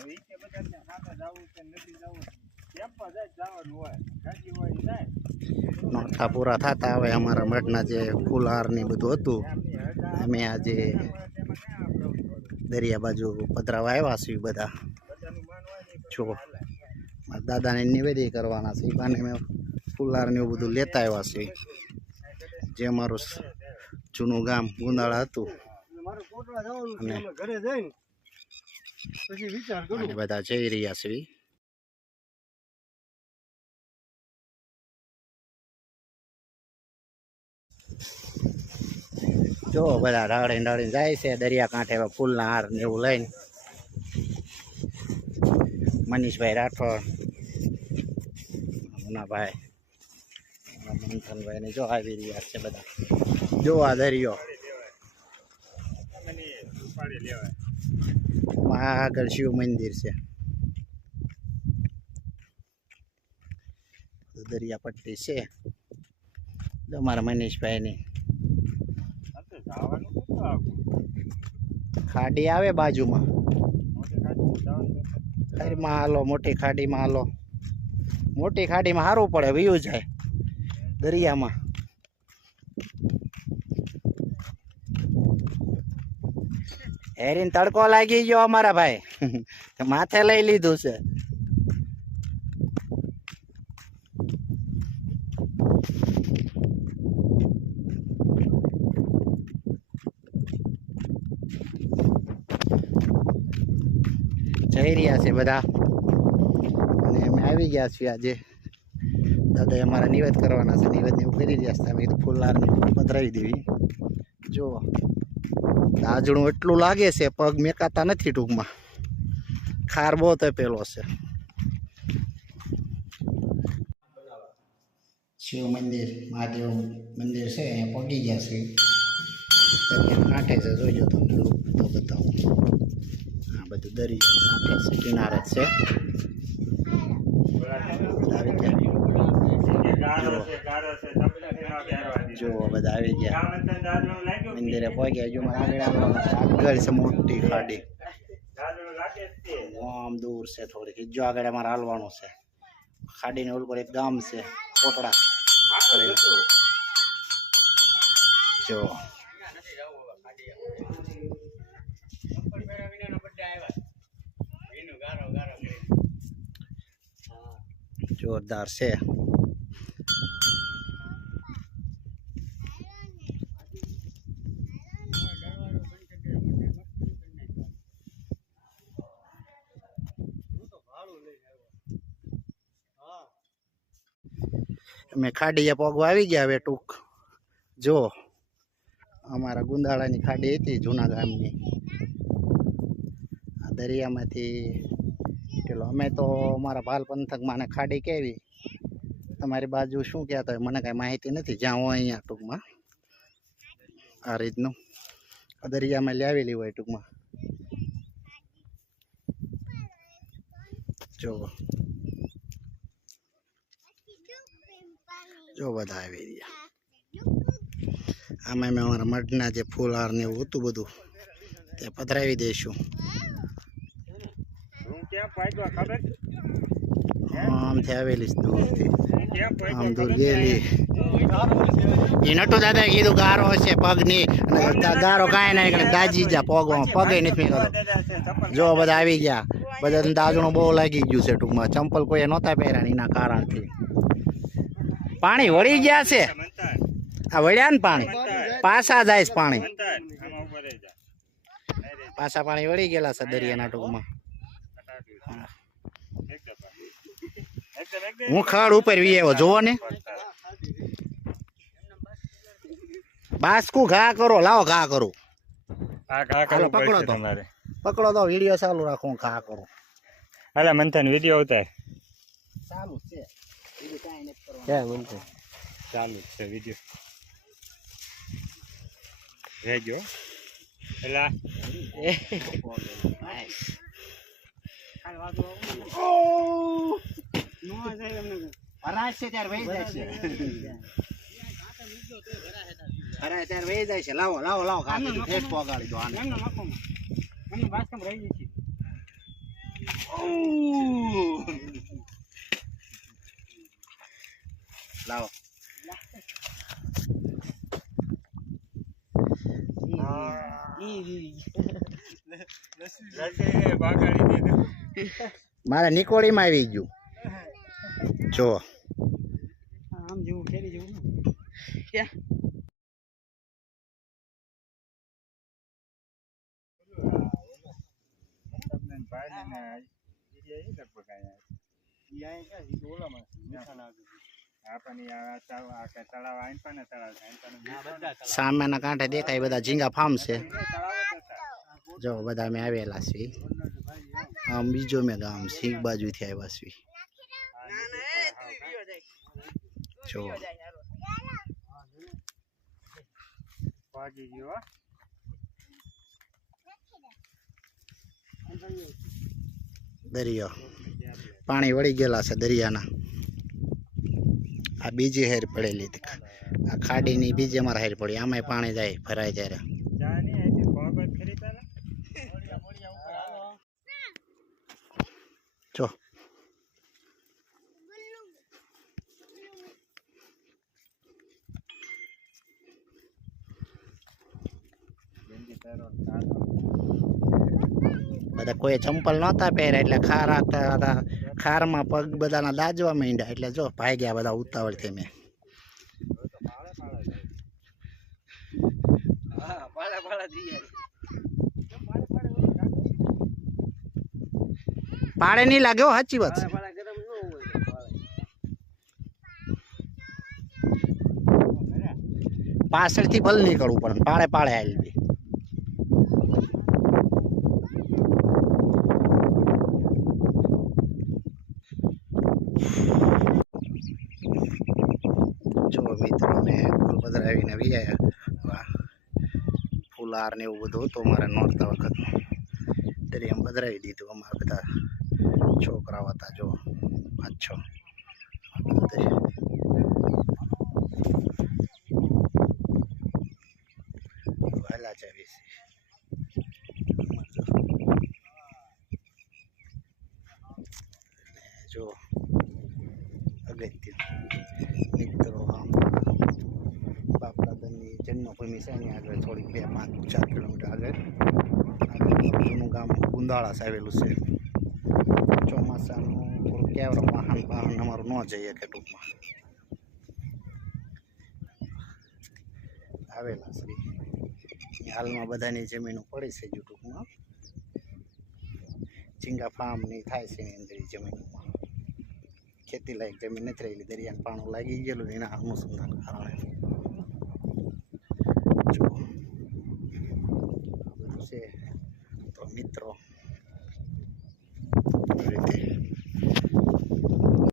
હવે ઈ કે બધાને સામે જાવું છે નથી જાવું. કેમ્પમાં જાય જવાનું હોય. ગાડી હોય જાય. નોરતા પૂરા થતા હવે અમારા મઠના જે ફૂલહાર ને બધું હતું. અમે આજે દરિયા બાજુ પધરાવા આવ્યા છીએ બધા. છો. મારા દાદાને નિવેદી કરવાના છે. બાને મેં ફૂલહાર ને એવું બધું લેતા આવ્યા છીએ જે અમારું જૂનું ગામ ગુંદાળા હતું. અને- ઘરે જઈને પછી વિચાર કરું. અને બધા જઈ રહ્યા છે. જો બધા ઢાળી ઢાળી જાય છે દરિયા કાંઠે ફૂલના હાર ને એવું લઈને. મનીષભાઈ રાઠોડ મુનાભાઈ મંથનભાઈ ને જો આવી રહ્યા છે બધા. જો આ દરિયો. લેવાય. આ આગળ શિવ મંદિર છે. દરિયા પટ્ટી છે. અમારા મારા મનીષભાઈની ખાડી આવે બાજુમાં. ખાડીમાં હાલો મોટી ખાડીમાં હાલો. મોટી ખાડીમાં સારું પડે વયું જાય. દરિયામાં. હેરીને તડકો લાગી ગયો અમારા ભાઈ. માથે લઈ લીધું છે. જઈ રહ્યા છે બધા. અને અમે આવી ગયા છીએ આજે. દાદા અમારા નિવેદ કરવાના છે. નિવેદ ને એવું કરી રહ્યા છે. અમે કીધું ફૂલહાર ને પધરાવી દેવી. જો દાજણું એટલું લાગે છે પગ મેકાતા નથી ટૂંકમાં. ખાર બહુ તપેલો છે. શિવ મંદિર મહાદેવ મંદિર છે અહીંયા પગી ગયા છે. કાંઠે છે જોઈજો તમને તો બતાવું. આ બધું દરિયો કાંઠે છે કિનારે જ છે આવી ગયા કે ગારો છે ગારો છે તમને એના બેરવાની જો બધા આવી ગયા ગામ અંદર દાદરું લાગ્યું મંદિરે પહોંચ્યા જો મારા આગળ આવવાનું છે. આગળ છે મોટી ખાડી દાદરું લાગે જ તે આમ દૂર છે થોડીક જો આગળ અમારે હાલવાનું છે ખાડીને ઓલ પર એક ગામ છે કોટડા આગળ જતું. જો જોરદાર છે અમે ખાડીએ પગવા આવી ગયા હવે ટૂંક. જો, અમારા ગુંદાળાની ખાડી હતી જૂના ગામની. આ દરિયામાંથી પેલો, અમે તો અમારા ભાલ પંથકમાં ખાડી કેવી. તમારી બાજુ શું કહેતા હોય? મને કાંઈ માહિતી નથી. જ્યાં હું અહીંયા ટૂંકમાં. આ રીતનું. દરિયામાં લાવેલી હોય ટૂંકમાં. જો. જો બધા આવી રહ્યા. આમાં મેં અમારા મઢના જે ફૂલહાર ને એવું હતું બધું તે પધરાવી દઈશું. આમથી આવેલી આમ દૂર? ગયેલી એ નટુ કીધું ગારો હશે પગની. ગારો કાંઈ નહીં દાજી જા પગે નથી ચપ્પલ જો બધા આવી ગયા. બધા દાજણું બહુ લાગી ગયું છે ટૂંકમાં. ચંપલ કોઈએ નહોતા પહેર્યા એના કારણથી. પાણી વળી ગયા છે. આ વળ્યા ને પાણી. પાછા જાય છે પાણી. પાછા પાણી વળી ગયેલા છે દરિયાના ટૂંકમાં. હું ખાડ ઉપર વી આવ્યો જોવો ને. બાસકું ઘા કરો લાવો ઘા કરું. પકડો તો. પકડો તો વીડિયો ચાલુ રાખો ઘા કરું. અરે મંથન વીડિયો ઉતાર. ચાલુ છે. ક્યાં મંથન ચાલુ છે વીડિયો રહેજો એલા હરાશ ત્યારે વહી જાય છે ત્યારે વહી જાય છે લાવો લાવો લાવો. ઠેઠ પોગાડી દો આને લાવો લસી બાકાડી દીધું મારે નિકોડીમાં આવી ગયું જો આમ જેવું ખેરી જેવું તમને ભાઈને ને આઈ એ લગભગ ક્યાં ઈ તો ઓલામાં છે, ન્યા. સામેના કાંઠે દેખાય બધા ઝીંગા ફાર્મ છે. જ બધા અમે આવેલા છીએ. આમ બીજો મેં ગામ સિંહ બાજુથી આવ્યા છીએ. જો. દરિયો. પાણી વળી ગયેલા છે દરિયાના. આ બીજી હેર પડેલી આ ખાડીની બીજી અમારે હેર પડી. આમાંય પાણી જાય, ભરાય ત્યારે જા નહીં, અહીંથી પગ જ ફરી પેલા. જો ગંજી પહેરો, કાઢો. બધા કોઈ ચંપલ નહોતા પહેર્યા એટલે ખાર હતા ખારમાં પગ બધાના દાજવા માંડ્યા. એટલે જો ભાઈ ગયા બધા ઉતાવળ થઈ મેં. પાડે નહીં લાગ્યો સાચી વાત પાછળથી ભલ નીકળવું પણ પાળે પાળે આવી બી જો મિત્રો અમે ફૂલ પધરાવીને વિયા વાહ. ફૂલાર ને એવું બધું હતું અમારે નોરતા વખત ત્યારે એમ પધરાવી દીધું અમારા બધા છોકરાઓ હતા જો પાંચ છ. વહેલા જો અગત્ય મિત્રો આમ બાપ દાદાની જન્મભૂમિ છે એની આગળ થોડીક બે પાંચ ચાર કિલોમીટર આગળ. આગળનું ગામ ગુંદાળાસ આવેલું છે. ચોમાસાનું થોડું કેવડમ વાહન વાહન અમારું ન જઈએ કે ટૂંકમાં. આવેલા છે. હાલમાં બધાની જમીનો પડી છે યુટ્યુબમાં ઝીંગા ફાર્મ ફાર્મની થાય છે એની અંદર જમીનમાં. ખેતી લાયક જમીન નથી રહેલી. દરિયાનું પાણું લાગી ગયેલું એના અનુસંધાન કારણે.